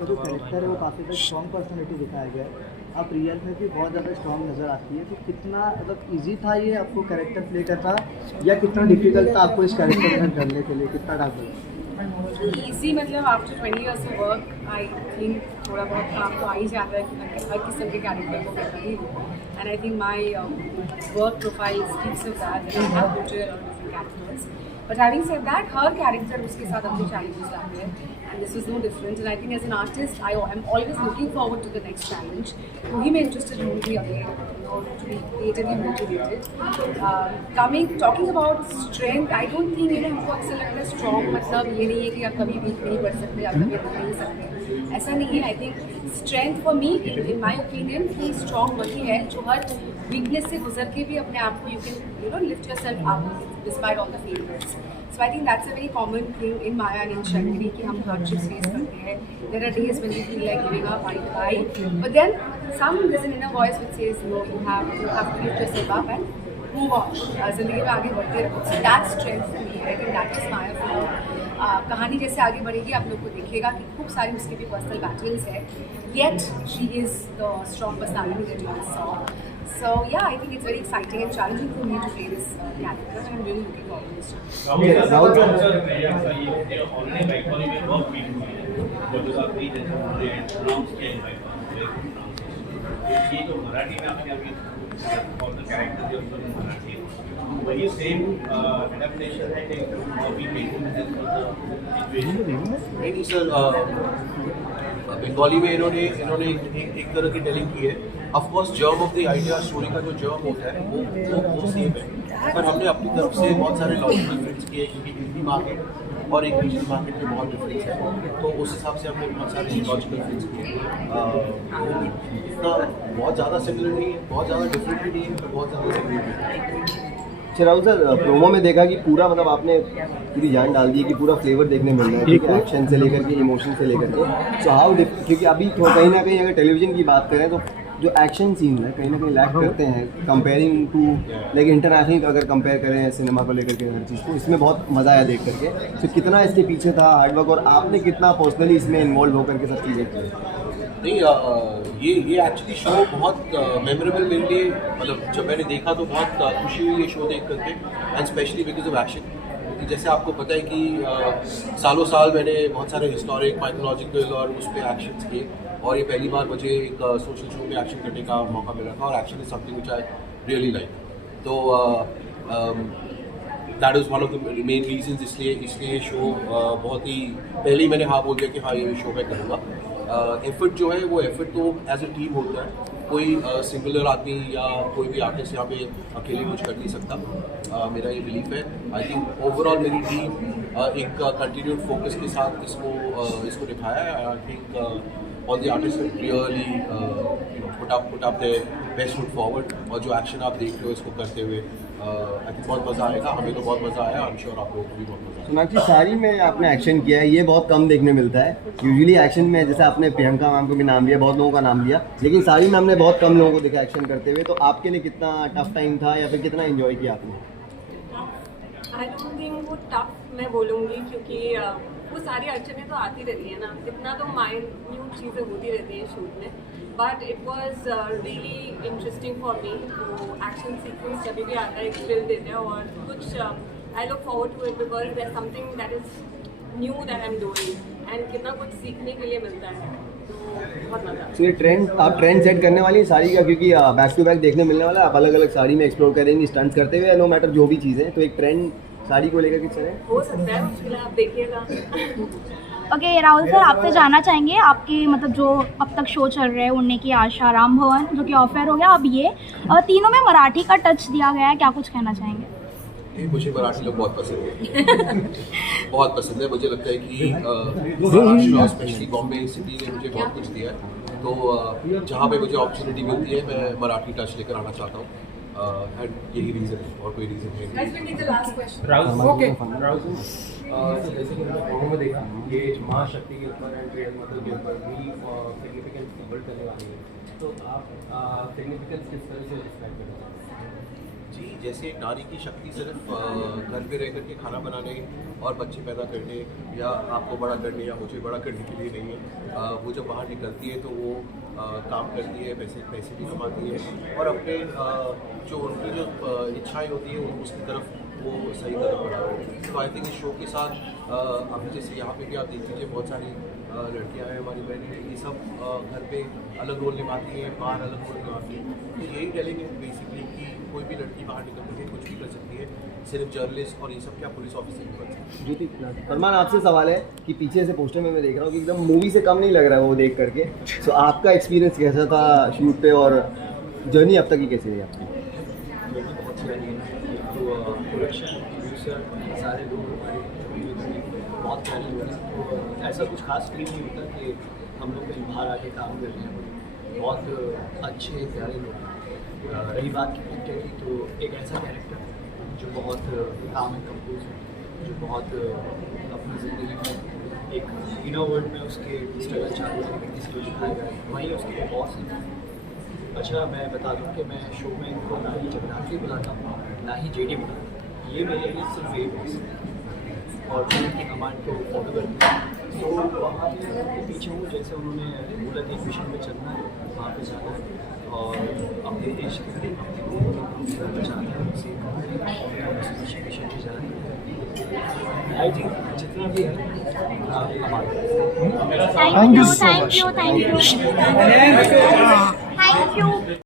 आपका जो कैरेक्टर है वो काफ़ी ज़्यादा स्ट्रॉन्ग पर्सनैलिटी दिखाया गया है। आप रियल में भी बहुत ज़्यादा स्ट्रॉन्ग नज़र आती है, तो कितना मतलब ईजी था ये आपको कैरेक्टर प्ले करना, या कितना डिफिकल्ट था आपको इस कैरेक्टर में ढलने के लिए, कितना टाइम लगा? इजी मतलब after 20 years of work I think थोड़ा बहुत काम तो आ ही जाता है कि मैं हर किस्म के कैरेक्टर को कर रही हूँ, and I think my work profile speaks of that I have portrayed on different characters, but having said that her character उसके साथ अपने चैलेंजेस लाते हैं, and this was no different. And I think as an artist, I am always looking forward to the next challenge. तो ही मैं interested होंगी again, you know, to be creatively motivated. Talking about strength, I don't think हमको अक्सर लगता है strong मतलब ये नहीं है कि आप कभी weak नहीं कर सकते, आप कभी रुक नहीं सकते, ऐसा नहीं है. I think strength for me, in my opinion, कि strong वही है जो हर weakness से गुजर के भी अपने आप को you can lift yourself up despite all the failures. So I think that's a very common thing in Maya and in Shankari कि हम hardships face करते हैं. There are days when you feel like giving up, I cry, but then there's an inner voice which says no, you have to lift yourself up and move on. ज़िंदगी में आगे बढ़ते रहो. So that's strength for me. I think that is Maya for me. कहानी जैसे आगे बढ़ेगी आप लोग को देखिएगा कि खूब सारी उसके भी पर्सनल बैटल्स है. Yet she is the strong personality that you all saw. So yeah, I think it's very exciting and challenging for me to play this character, and I'm really looking forward to this. वही same adaptation है कि copy paste as per the situation. नहीं sir, Bengali में इन्होंने एक तरह की telling की है. Of course germ of the idea, story का जो जर्म होता है वो सेम है, पर हमने अपनी तरफ से बहुत सारे लॉजिकल फिट्स किए क्योंकि हिंदी मार्केट और एक रीजनल मार्केट में बहुत डिफरेंस है, तो उस हिसाब से हमने बहुत सारे लॉजिकल फिट्स किए. इतना बहुत ज़्यादा सिमिलर नहीं है, बहुत ज़्यादा डिफरेंट भी नहीं है, पर बहुत ज़्यादा सिमिलर भी नहीं है. राहुल सर, प्रोमो में देखा कि पूरा मतलब आपने पूरी जान डाल दी कि पूरा फ्लेवर देखने मिल रहा है, ठीक है, एक्शन से लेकर के इमोशन से लेकर के. सो हाउ, क्योंकि अभी कहीं ना कहीं अगर टेलीविजन की बात करें तो जो एक्शन सीन है कहीं ना कहीं लैक करते हैं कंपेयरिंग टू लाइक इंटरनेशनल. अगर कंपेयर करें सिनेमा को लेकर के हर चीज़ को, इसमें बहुत मज़ा आया देख करके. तो कितना इसके पीछे था हार्डवर्क, और आपने कितना पर्सनली इसमें इन्वॉल्व होकर के सब चीज़ें की? नहीं, ये एक्चुअली शो बहुत मेमोरेबल मेरे लिए. मतलब जब मैंने देखा तो बहुत खुशी हुई ये शो देख करके, and specially because of action. जैसे आपको पता है कि सालों साल मैंने बहुत सारे हिस्टोरिक, माइथोलॉजिकल और उस पर एक्शंस किए, और ये पहली बार मुझे एक सोशल शो में एक्शन करने का मौका मिला था, और action is something which I really like. तो that is one of the main reasons. इसलिए ये शो बहुत ही पहले ही मैंने हाँ बोल दिया कि हाँ ये शो मैं करूँगा. एफर्ट जो है वो एफर्ट तो एज अ टीम होता है, कोई सिंगुलर आदमी या कोई भी आर्टिस्ट यहाँ पे अकेले कुछ कर नहीं सकता. मेरा ये बिलीफ है. आई थिंक ओवरऑल मेरी टीम एक कंटिन्यूड फोकस के साथ इसको निभाया है. I think all the artists have really put up their best foot forward, और जो एक्शन आप देख रहे हो इसको करते हुए आई थिंक बहुत मज़ा आएगा. हमें तो बहुत मज़ा आया, आई एम श्योर आप लोगों को भी बहुत मज़ा आएगा. सोनाक्षी, साड़ी में आपने एक्शन किया है, ये बहुत कम देखने मिलता है. यूजुअली एक्शन में जैसे आपने प्रियंका मैम को भी नाम लिया, बहुत लोगों का नाम लिया, लेकिन साड़ी में हमने बहुत कम लोगों को देखा एक्शन करते हुए. तो आपके लिए कितना टफ टाइम था, या फिर कितना एंजॉय किया आपने? आई डोंट थिंक वो टफ मैं बोलूँगी, क्योंकि वो सारी अड़चनें तो आती रहती है ना, इतना तो माइन्यूट चीज़ें होती रहती हैं शूट में. But it was really interesting for me. तो एक्शन सीक्वेंस जब भी आता है एक थ्रिल देते हैं, और कुछ I look forward to it because there something that is new that I am doing, and कितना कुछ सीखने के लिए मिलता है. तो बहुत मज़ा. तो ये ट्रेंड, आप ट्रेंड सेट करने वाली साड़ी का, क्योंकि बैक टू बैक देखने मिलने वाला है, आप अलग अलग साड़ी में एक्सप्लोर करेंगी स्टंट्स करते हुए, नो मैटर जो भी चीज़ें. तो एक ट्रेंड साड़ी को लेकर के चले हो सकता है, मुश्किल आप देखिएगा. ओके राहुल सर, आपसे जानना चाहेंगे आपकी मतलब जो अब तक शो चल रहे हैं उड़ने की आशा, राम भवन जो कि ऑफर हो गया, अब ये तीनों में मराठी का टच दिया गया है, क्या कुछ कहना चाहेंगे? मुझे मराठी लोग बहुत पसंद है. बहुत पसंद है. मुझे लगता है कि महाराष्ट्र स्पेशली बॉम्बे सिटी ने मुझे बहुत कुछ दिया है. तो जहाँ पे मुझे अपॉर्चुनिटी मिलती है मैं मराठी टच लेकर आना चाहता हूँ. एंड यही रीज़न है, और कोई रीज़न है नहीं. राहुल जैसे कि मैंने प्रोमो में देखा, ये महाशक्ति के ऊपर एंड रियल मदर के ऊपर भी सिग्निफिकेंस बिल्ड करने वाली है. तो आप सिग्निफिकेंस किस तरह से डिस्क्राइब करना चाहते हैं? जी, जैसे एक नारी की शक्ति सिर्फ घर पे रह करके खाना बनाने और बच्चे पैदा करने या आपको बड़ा करने या मुझे बड़ा करने के लिए नहीं है। वो जब बाहर निकलती है तो वो काम करती है, पैसे भी कमाती है और अपने जो उनकी जो इच्छाएं होती है उसकी तरफ वो सही तरफ बढ़ाती है। तो आई थिंक इस शो के साथ अभी जैसे यहाँ पे भी आप देख लीजिए बहुत सारी लड़कियाँ हैं, हमारी बहनें, ये सब घर पे अलग रोल निभाती हैं, बाहर अलग रोल निभाती हैं। तो यही टेलिंग है बेसिकली कि कोई भी लड़की बाहर निकल के कुछ भी कर सकती है, सिर्फ जर्नलिस्ट और ये सब क्या पुलिस ऑफिसर भी बन सकती है। ज्योति फरमान, आपसे सवाल है कि पीछे से पोस्टर में मैं देख रहा हूँ कि एकदम मूवी से कम नहीं लग रहा है वो देख करके। सो आपका एक्सपीरियंस कैसा था शूट पे और जर्नी अब तक की कैसी रही आपकी? बहुत प्यारी है। तो प्रोडक्शन प्रोड्यूसर सारे लोग हमारे बहुत प्यारे लोग हैं। तो ऐसा कुछ खास फील नहीं होता कि हम लोग कहीं बाहर आके काम कर रहे हैं। बहुत अच्छे प्यारे लोग हैं। रही बात की कैरेक्टर की, तो एक ऐसा कैरेक्टर जो बहुत काम एंड कंपोज है, जो बहुत अपनी ज़िंदगी में एक इनर वर्ल्ड में उसके स्ट्रगल चालू है, किसी को दिखाया गया है, वहीं उसके बॉस है। अच्छा, मैं बता दूं कि मैं शो में इनको ना ही जगन्नाथी बुलाता हूँ, ना ही जेडी बुलाता हूँ। ये मेरे लिए सिर्फ एक बॉस है और मैं उनकी कमांड को फॉलो करता हूँ। तो वहाँ के पीछे हूँ, जैसे उन्होंने बोला कि एक मिशन में चलना है, वहाँ पे जाना है और अपने देश के लिए अपने बचाना है, उसी मिशन पे जाना है। आई थिंक जितना भी है हमारा thank you, thank you, thank you, thank you.